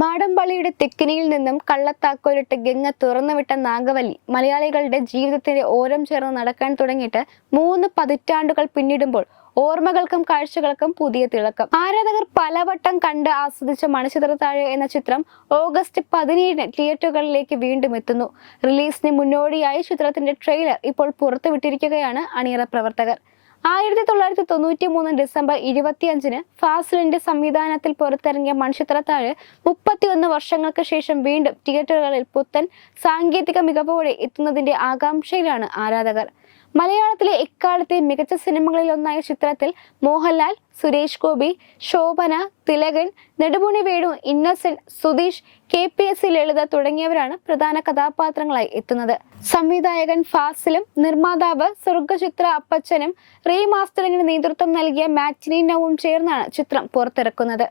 മാടമ്പള്ളിയുടെ തെക്കിനിയിൽ നിന്നും കള്ളത്താക്കോലിട്ട് ഗംഗ തുറന്നുവിട്ട നാഗവലി മലയാളികളുടെ ജീവിതത്തിന്റെ ഓരം ചേർന്ന് നടക്കാൻ തുടങ്ങിയിട്ട് മൂന്ന് പതിറ്റാണ്ടുകൾ പിന്നിടുമ്പോൾ ഓർമ്മകൾക്കും കാഴ്ചകൾക്കും പുതിയ തിളക്കം. ആരാധകർ പലവട്ടം കണ്ട് ആസ്വദിച്ച മണിച്ചിത്രത്താഴ് എന്ന ചിത്രം ഓഗസ്റ്റ് പതിനേഴിന് തിയേറ്ററുകളിലേക്ക് വീണ്ടും എത്തുന്നു. റിലീസിന് മുന്നോടിയായി ചിത്രത്തിന്റെ ട്രെയിലർ ഇപ്പോൾ പുറത്തുവിട്ടിരിക്കുകയാണ് അണിയറ പ്രവർത്തകർ. ആയിരത്തി തൊള്ളായിരത്തി തൊണ്ണൂറ്റി മൂന്ന് ഡിസംബർ ഇരുപത്തിയഞ്ചിന് ഫാസിലിന്റെ സംവിധാനത്തിൽ പുറത്തിറങ്ങിയ മൺചിത്രത്താഴ് മുപ്പത്തിയൊന്ന് വർഷങ്ങൾക്ക് ശേഷം വീണ്ടും തിയേറ്ററുകളിൽ പുത്തൻ സാങ്കേതിക മികവോടെ എത്തുന്നതിന്റെ ആകാംക്ഷയിലാണ് ആരാധകർ. മലയാളത്തിലെ എക്കാലത്തെ മികച്ച സിനിമകളിൽ ഒന്നായ ചിത്രത്തിൽ Mohanlal Suresh Gopi Shobhana Thilakan Nedumudi Venu Innocent Sudheesh K P S C Lalitha തുടങ്ങിയവരാണ് പ്രധാന കഥാപാത്രങ്ങളായി എത്തുന്നത്. സംവിധായകൻ ഫാസിലും നിർമ്മാതാവ് സ്വർഗചിത്ര അപ്പച്ചനും റീമാസ്റ്ററിംഗിന് നേതൃത്വം നൽകിയ മാറ്റിനീനവും ചേർന്നാണ് ചിത്രം പുറത്തിറക്കുന്നത്.